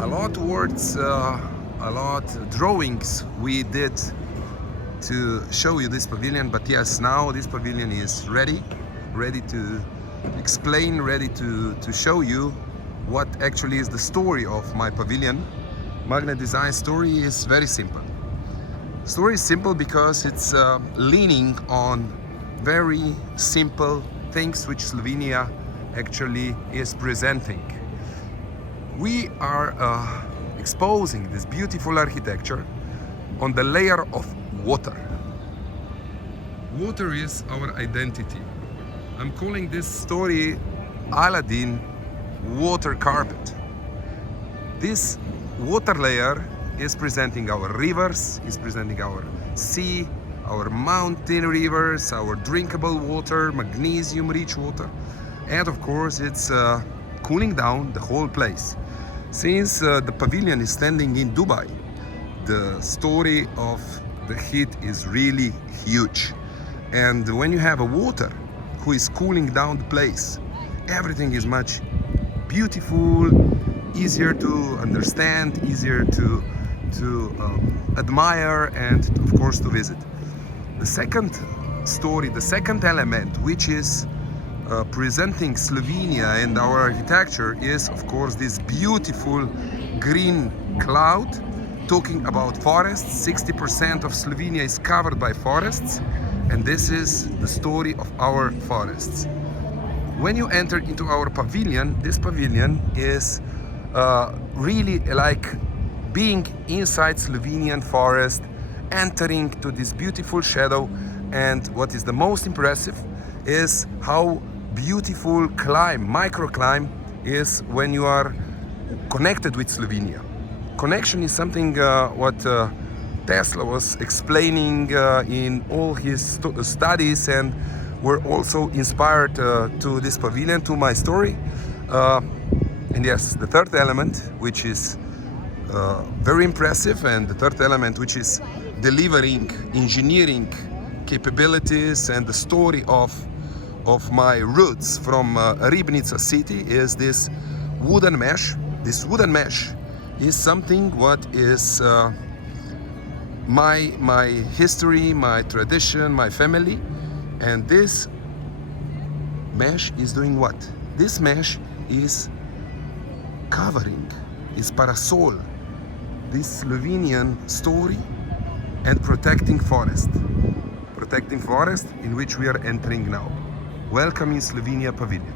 A lot words, a lot drawings we did to show you this pavilion, but yes, now this pavilion is ready to explain, ready to show you what actually is the story of my pavilion. Magnet Design story is very simple. Story is simple because it's leaning on very simple things which Slovenia actually is presenting. We are exposing this beautiful architecture on the layer of water. Water is our identity. I'm calling this story Aladdin water carpet. This water layer is presenting our rivers, is presenting our sea, our mountain rivers, our drinkable water, magnesium-rich water, and of course it's cooling down the whole place. Since the pavilion is standing in Dubai, the story of the heat is really huge. And when you have a water who is cooling down the place, everything is much beautiful, easier to understand, easier to admire, and of course to visit. The second story, the second element, which is presenting Slovenia and our architecture, is of course this beautiful green cloud. Talking about forests, 60% of Slovenia is covered by forests, and this is the story of our forests. When you enter into our pavilion, this pavilion is really like being inside Slovenian forest, entering to this beautiful shadow. And what is the most impressive is how beautiful microclimate is when you are connected with Slovenia. Connection is something what Tesla was explaining in all his studies, and were also inspired to this pavilion, to my story. And yes, the third element, which is very impressive, and the third element, which is delivering engineering capabilities and the story of my roots from Ribnica city, is this wooden mesh. This wooden mesh is something what is my history, my tradition, my family. And this mesh is doing what? This mesh is covering, is parasol, this Slovenian story, and protecting forest. Protecting forest in which we are entering now. Welcome in Slovenia Pavilion.